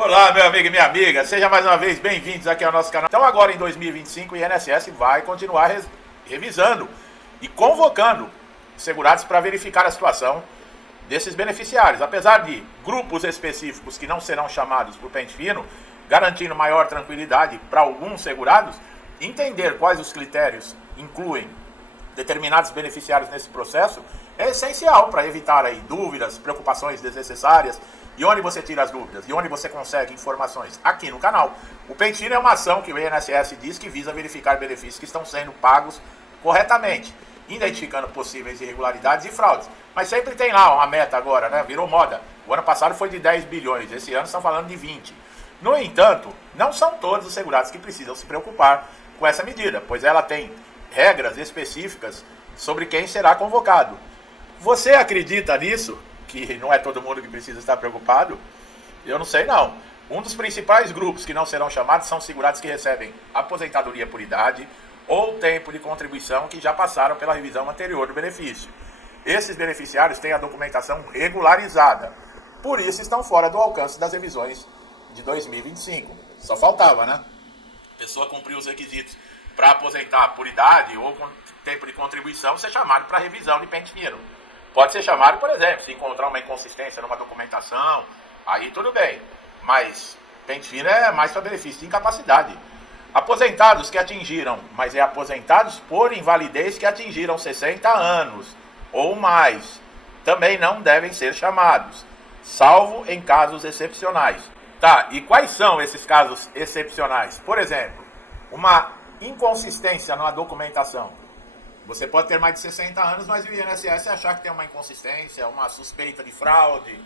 Olá, meu amigo e minha amiga, sejam mais uma vez bem-vindos aqui ao nosso canal. Então agora em 2025 o INSS vai continuar revisando e convocando segurados para verificar a situação desses beneficiários. Apesar de grupos específicos que não serão chamados por pente fino, garantindo maior tranquilidade para alguns segurados, entender quais os critérios incluem determinados beneficiários nesse processo é essencial para evitar aí dúvidas, preocupações desnecessárias. E onde você tira as dúvidas? E onde você consegue informações? Aqui no canal. O pente fino é uma ação que o INSS diz que visa verificar benefícios que estão sendo pagos corretamente, identificando possíveis irregularidades e fraudes. Mas sempre tem lá uma meta agora, né? Virou moda. O ano passado foi de 10 bilhões, esse ano estão falando de 20. No entanto, não são todos os segurados que precisam se preocupar com essa medida, pois ela tem regras específicas sobre quem será convocado. Você acredita nisso? Que não é todo mundo que precisa estar preocupado? Eu não sei não. Um dos principais grupos que não serão chamados são segurados que recebem aposentadoria por idade ou tempo de contribuição que já passaram pela revisão anterior do benefício. Esses beneficiários têm a documentação regularizada, por isso estão fora do alcance das revisões de 2025. Só faltava, né? A pessoa cumpriu os requisitos para aposentar por idade ou com tempo de contribuição ser chamado para revisão de pente fino. Pode ser chamado, por exemplo, se encontrar uma inconsistência numa documentação, aí tudo bem. Mas pente fino é mais para benefício de incapacidade. Aposentados que atingiram, mas é aposentados por invalidez que atingiram 60 anos ou mais, também não devem ser chamados, salvo em casos excepcionais. Tá, e quais são esses casos excepcionais? Por exemplo, uma inconsistência numa documentação. Você pode ter mais de 60 anos, mas o INSS achar que tem uma inconsistência, uma suspeita de fraude,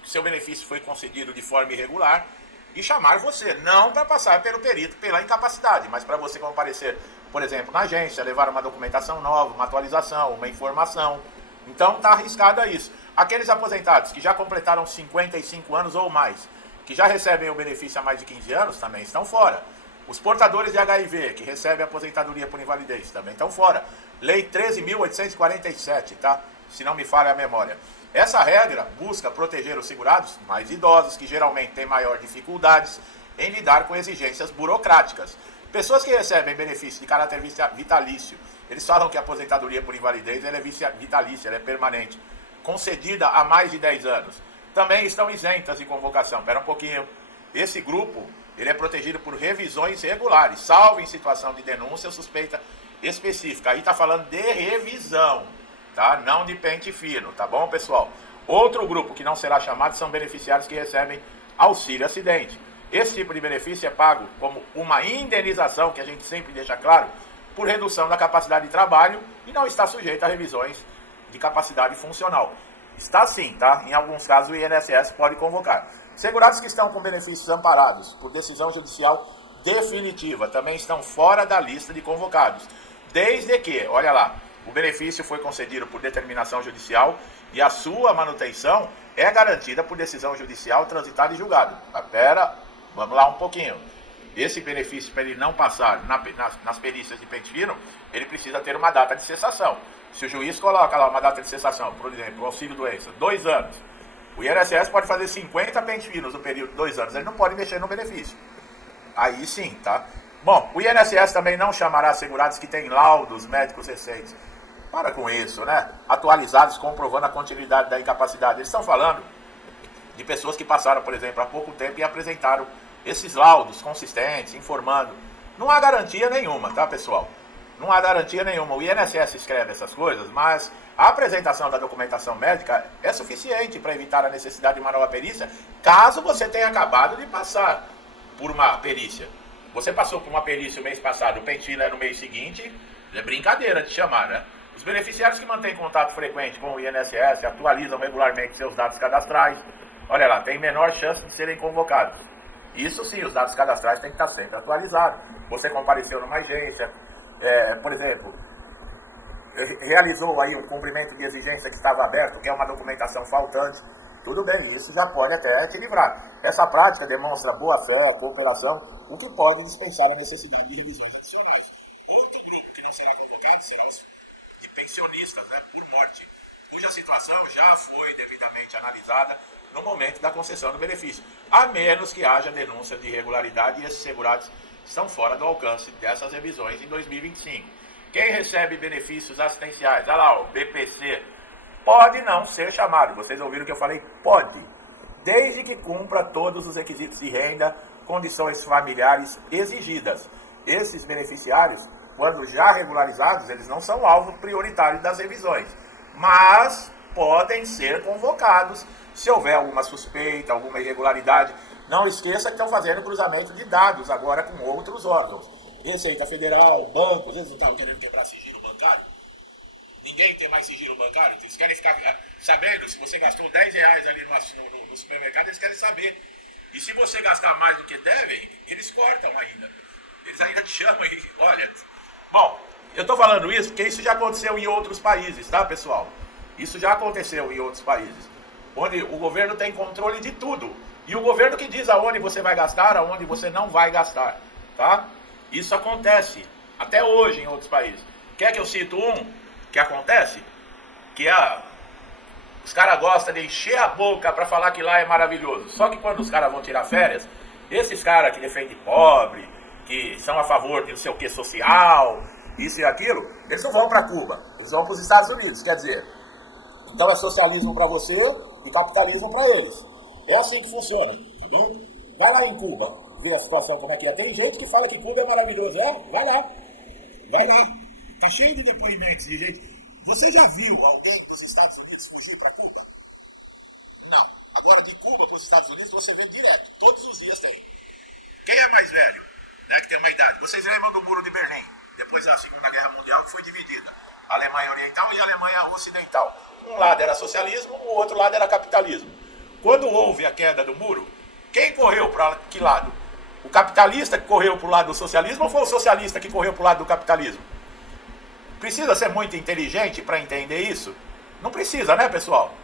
que seu benefício foi concedido de forma irregular, e chamar você, não para passar pelo perito pela incapacidade, mas para você comparecer, por exemplo, na agência, levar uma documentação nova, uma atualização, uma informação. Então está arriscado a isso. Aqueles aposentados que já completaram 55 anos ou mais, que já recebem o benefício há mais de 15 anos, também estão fora. Os portadores de HIV, que recebem aposentadoria por invalidez, também estão fora. Lei 13.847, tá? Se não me falha a memória. Essa regra busca proteger os segurados mais idosos, que geralmente têm maior dificuldades em lidar com exigências burocráticas. Pessoas que recebem benefício de caráter vitalício, eles falam que a aposentadoria por invalidez ela é vitalícia, ela é permanente, concedida há mais de 10 anos. Também estão isentas de convocação. Espera um pouquinho. Esse grupo, ele é protegido por revisões regulares, salvo em situação de denúncia ou suspeita específica. Aí está falando de revisão, tá? Não de pente fino, tá bom, pessoal? Outro grupo que não será chamado são beneficiários que recebem auxílio acidente. Esse tipo de benefício é pago como uma indenização, que a gente sempre deixa claro, por redução da capacidade de trabalho e não está sujeito a revisões de capacidade funcional. Está sim, tá? Em alguns casos o INSS pode convocar. Segurados que estão com benefícios amparados por decisão judicial definitiva também estão fora da lista de convocados. Desde que, olha lá, o benefício foi concedido por determinação judicial e a sua manutenção é garantida por decisão judicial transitada e julgado. Pera, vamos lá um pouquinho. Esse benefício, para ele não passar nas perícias de pente fino, ele precisa ter uma data de cessação. Se o juiz coloca lá uma data de cessação, por exemplo, auxílio-doença, 2 anos, o INSS pode fazer 50 pente finos no período de 2 anos, ele não pode mexer no benefício. Aí sim, tá? Bom, o INSS também não chamará segurados que têm laudos médicos recentes. Para com isso, né? Atualizados comprovando a continuidade da incapacidade. Eles estão falando de pessoas que passaram, por exemplo, há pouco tempo e apresentaram esses laudos consistentes, informando. Não há garantia nenhuma, tá, pessoal? Não há garantia nenhuma. O INSS escreve essas coisas, mas a apresentação da documentação médica é suficiente para evitar a necessidade de uma nova perícia, caso você tenha acabado de passar por uma perícia. Você passou por uma perícia o mês passado, o pente fino é no mês seguinte, é brincadeira de chamar, né? Os beneficiários que mantêm contato frequente com o INSS, atualizam regularmente seus dados cadastrais, olha lá, tem menor chance de serem convocados. Isso sim, os dados cadastrais têm que estar sempre atualizados. Você compareceu numa agência, por exemplo, realizou aí um cumprimento de exigência que estava aberto, que é uma documentação faltante, tudo bem, isso já pode até te livrar. Essa prática demonstra boa-fé, cooperação, o que pode dispensar a necessidade de revisões adicionais. Outro grupo que não será convocado será os de pensionistas, né, por morte, cuja situação já foi devidamente analisada no momento da concessão do benefício, a menos que haja denúncia de irregularidade e esses segurados estão fora do alcance dessas revisões em 2025. Quem recebe benefícios assistenciais, olha lá, o BPC, pode não ser chamado. Vocês ouviram o que eu falei? Pode, desde que cumpra todos os requisitos de renda, condições familiares exigidas. Esses beneficiários, quando já regularizados, eles não são alvo prioritário das revisões, mas podem ser convocados se houver alguma suspeita, alguma irregularidade. Não esqueça que estão fazendo cruzamento de dados agora com outros órgãos. Receita Federal, bancos, eles não estavam querendo quebrar sigilo bancário? Ninguém tem mais sigilo bancário? Eles querem ficar sabendo, se você gastou R$10 ali no supermercado, eles querem saber. E se você gastar mais do que devem, eles cortam ainda. Eles ainda te chamam e, olha... Bom, eu estou falando isso porque isso já aconteceu em outros países, tá, pessoal? Isso já aconteceu em outros países, onde o governo tem controle de tudo. E o governo que diz aonde você vai gastar, aonde você não vai gastar, tá? Isso acontece até hoje em outros países. Quer que eu cito um que acontece? Que os caras gostam de encher a boca para falar que lá é maravilhoso. Só que quando os caras vão tirar férias, esses caras que defendem pobre, que são a favor de não sei o que social, isso e aquilo, eles não vão para Cuba, eles vão para os Estados Unidos, quer dizer. Então é socialismo para você e capitalismo para eles. É assim que funciona, tá bom? Vai lá em Cuba, ver a situação como é que é. Tem gente que fala que Cuba é maravilhoso. Vai lá. Vai lá. Tá cheio de depoimentos de gente. Você já viu alguém dos Estados Unidos fugir para Cuba? Não. Agora de Cuba para os Estados Unidos você vê direto. Todos os dias tem. Quem é mais velho, né, que tem uma idade? Vocês lembram do Muro de Berlim? Depois da Segunda Guerra Mundial, que foi dividida. A Alemanha Oriental e a Alemanha Ocidental. Um lado era socialismo, o outro lado era capitalismo. Quando houve a queda do muro, quem correu para que lado? O capitalista que correu para o lado do socialismo ou foi o socialista que correu para o lado do capitalismo? Precisa ser muito inteligente para entender isso? Não precisa, né, pessoal?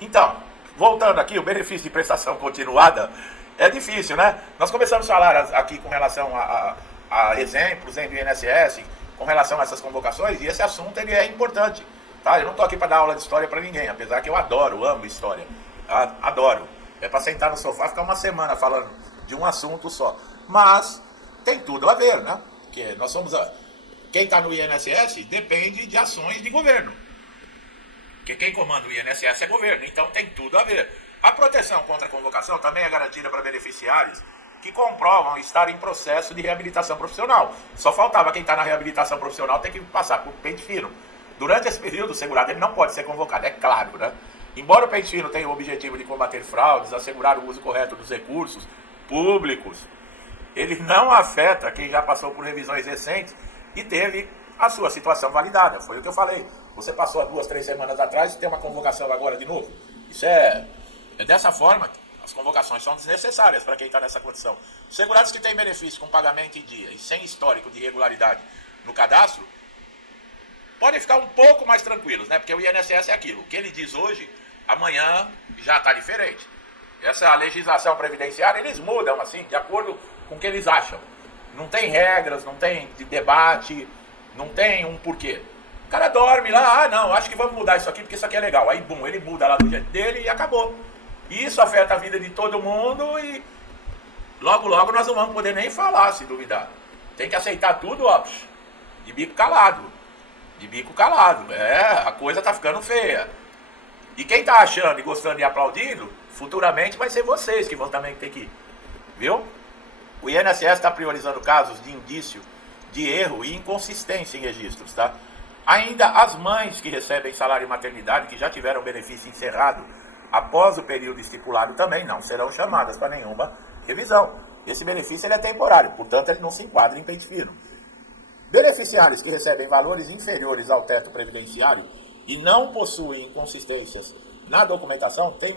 Então, voltando aqui, o benefício de prestação continuada é difícil, né? Nós começamos a falar aqui com relação a exemplos do INSS, com relação a essas convocações, e esse assunto ele é importante, tá? Eu não estou aqui para dar aula de história para ninguém, apesar que eu amo história. Adoro. É para sentar no sofá e ficar uma semana falando de um assunto só. Mas tem tudo a ver, né? Porque nós somos quem está no INSS depende de ações de governo. Porque quem comanda o INSS é governo, então tem tudo a ver. A proteção contra a convocação também é garantida para beneficiários que comprovam estar em processo de reabilitação profissional. Só faltava quem está na reabilitação profissional ter que passar por pente fino. Durante esse período, o segurado ele não pode ser convocado, é claro, né? Embora o pente fino tenha o objetivo de combater fraudes, assegurar o uso correto dos recursos públicos, ele não afeta quem já passou por revisões recentes e teve a sua situação validada. Foi o que eu falei. Você passou há 2, 3 semanas atrás e tem uma convocação agora de novo. Isso é dessa forma, as convocações são desnecessárias para quem está nessa condição. Os segurados que têm benefício com pagamento em dia e sem histórico de irregularidade no cadastro, podem ficar um pouco mais tranquilos, né? Porque o INSS é aquilo. O que ele diz hoje, amanhã já está diferente. Essa legislação previdenciária, eles mudam assim, de acordo com o que eles acham. Não tem regras, não tem debate, não tem um porquê. O cara dorme lá, não, acho que vamos mudar isso aqui porque isso aqui é legal. Aí, bum, ele muda lá do jeito dele e acabou. E isso afeta a vida de todo mundo e logo, logo nós não vamos poder nem falar, se duvidar. Tem que aceitar tudo, ó, de bico calado. De bico calado. A coisa tá ficando feia. E quem tá achando e gostando e aplaudindo, futuramente vai ser vocês que vão também ter que... Viu? O INSS está priorizando casos de indício de erro e inconsistência em registros, tá? Ainda as mães que recebem salário e maternidade, que já tiveram benefício encerrado após o período estipulado, também não serão chamadas para nenhuma revisão. Esse benefício ele é temporário, portanto ele não se enquadra em pente fino. Beneficiários que recebem valores inferiores ao teto previdenciário e não possuem inconsistências na documentação têm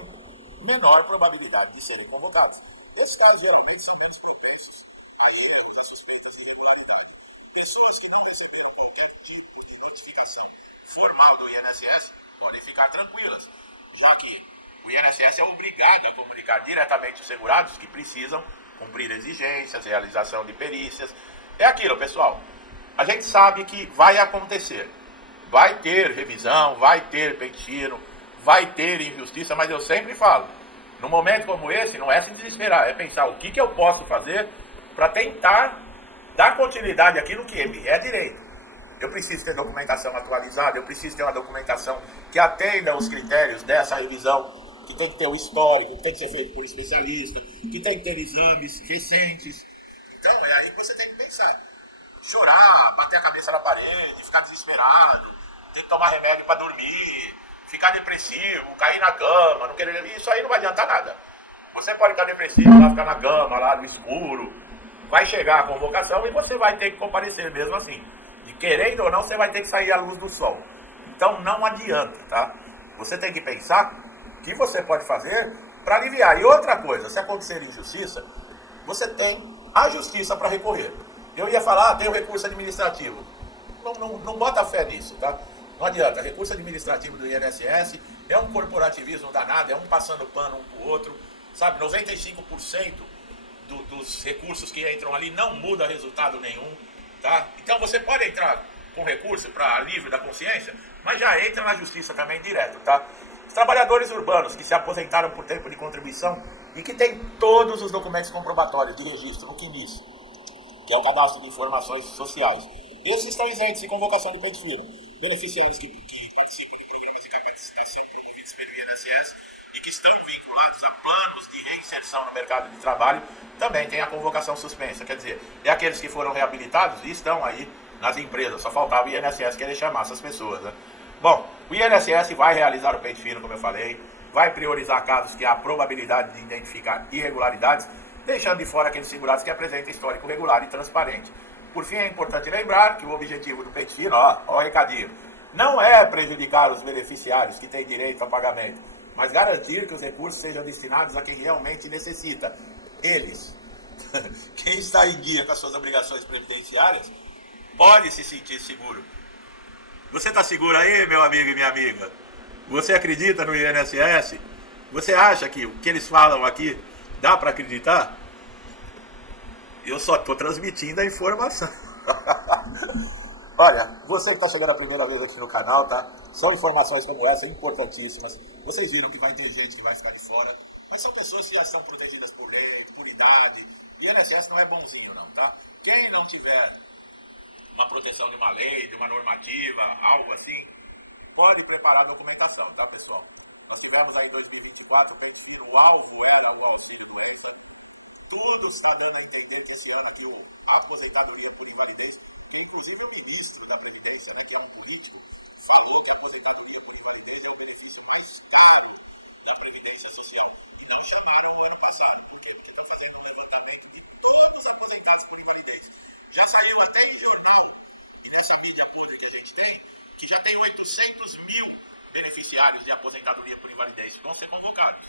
menor probabilidade de serem convocados. Esses casos geralmente são menos propensos a erros, a suspeitas de irregularidade. Pessoas que não receberam qualquer tipo de notificação formal do INSS podem ficar tranquilas, já que o INSS é obrigado a comunicar diretamente os segurados que precisam cumprir exigências, realização de perícias. É aquilo, pessoal. A gente sabe que vai acontecer. Vai ter revisão, vai ter pente fino, vai ter injustiça, mas eu sempre falo, Num momento como esse, não é se desesperar, é pensar o que eu posso fazer para tentar dar continuidade àquilo que é direito. Eu preciso ter documentação atualizada, eu preciso ter uma documentação que atenda os critérios dessa revisão, que tem que ter o histórico, que tem que ser feito por especialista, que tem que ter exames recentes. Então, é aí que você tem que pensar. Chorar, bater a cabeça na parede, ficar desesperado, ter que tomar remédio para dormir, ficar depressivo, cair na cama, não querer... Isso aí não vai adiantar nada. Você pode ficar depressivo, lá ficar na cama, lá no escuro. Vai chegar a convocação e você vai ter que comparecer mesmo assim. E querendo ou não, você vai ter que sair à luz do sol. Então não adianta, tá? Você tem que pensar o que você pode fazer para aliviar. E outra coisa, se acontecer injustiça, você tem a justiça para recorrer. Eu ia falar, tem o recurso administrativo. Não bota fé nisso, tá? Não adianta. Recurso administrativo do INSS é um corporativismo danado, é um passando pano um pro outro. Sabe, 95% dos recursos que entram ali não muda resultado nenhum. Tá? Então você pode entrar com recurso para alívio da consciência, mas já entra na justiça também direto, tá? Os trabalhadores urbanos que se aposentaram por tempo de contribuição e que têm todos os documentos comprobatórios de registro no CNIS, que é o Cadastro de Informações Sociais, esses estão isentos de convocação de pente fino. Beneficiários que participam de programas de capacitação promovidos pelo INSS e que estão vinculados a planos de reinserção no mercado de trabalho também tem a convocação suspensa, quer dizer, é aqueles que foram reabilitados e estão aí nas empresas, só faltava o INSS querer chamar essas pessoas, né? Bom, o INSS vai realizar o pente fino, como eu falei, vai priorizar casos que há probabilidade de identificar irregularidades, deixando de fora aqueles segurados que apresentam histórico regular e transparente. Por fim, é importante lembrar que o objetivo do pente fino, ó o recadinho, não é prejudicar os beneficiários que têm direito a pagamento, mas garantir que os recursos sejam destinados a quem realmente necessita. Eles. Quem está em dia com as suas obrigações previdenciárias pode se sentir seguro. Você está seguro aí, meu amigo e minha amiga? Você acredita no INSS? Você acha que o que eles falam aqui dá para acreditar? Eu só estou transmitindo a informação. Olha, você que está chegando a primeira vez aqui no canal, tá? São informações como essa importantíssimas. Vocês viram que vai ter gente que vai ficar de fora, mas são pessoas que já estão protegidas por lei, por idade. O INSS não é bonzinho não, tá? Quem não tiver uma proteção de uma lei, de uma normativa, algo assim, pode preparar a documentação, tá, pessoal? Nós tivemos aí em 2024 o pente fino, o alvo era o auxílio doença. Tudo está dando a entender que esse ano aqui a aposentadoria por invalidez, que inclusive o ministro da Previdência, né, que é um político, falou que a aposentadoria por invalidez é o benefício mais caro da Previdência Social. E não chamaram o ano passado. Por quê? Porque estão fazendo um levantamento de todos os aposentados por invalidez. Já saiu até em jornal, e nessa mídia podre que a gente tem, que já tem 800 mil beneficiários de aposentadoria por invalidez que vão ser convocados.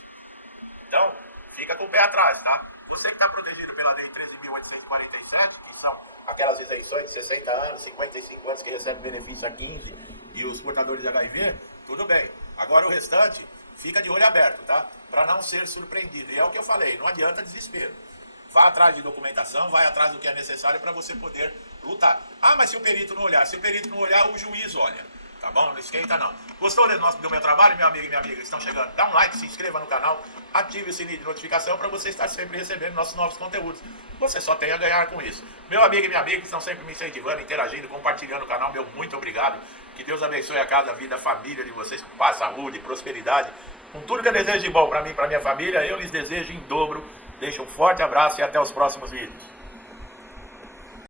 Então, fica com o pé atrás, tá? Você que está protegido pela Lei 13.847, que são aquelas isenções de 60 anos, 55 anos que recebem benefício a 15 e os portadores de HIV, tudo bem. Agora o restante, fica de olho aberto, tá? Para não ser surpreendido. E é o que eu falei, não adianta desespero. Vá atrás de documentação, vai atrás do que é necessário para você poder lutar. Ah, mas se o perito não olhar? Se o perito não olhar, o juiz olha. Tá bom? Não esquenta não. Gostou do meu trabalho, meu amigo e minha amiga que estão chegando? Dá um like, se inscreva no canal, ative o sininho de notificação para você estar sempre recebendo nossos novos conteúdos. Você só tem a ganhar com isso. Meu amigo e minha amiga que estão sempre me incentivando, interagindo, compartilhando o canal, meu muito obrigado. Que Deus abençoe a casa, a vida, a família de vocês, com paz, saúde, prosperidade. Com tudo que eu desejo de bom para mim e para minha família, eu lhes desejo em dobro. Deixo um forte abraço e até os próximos vídeos.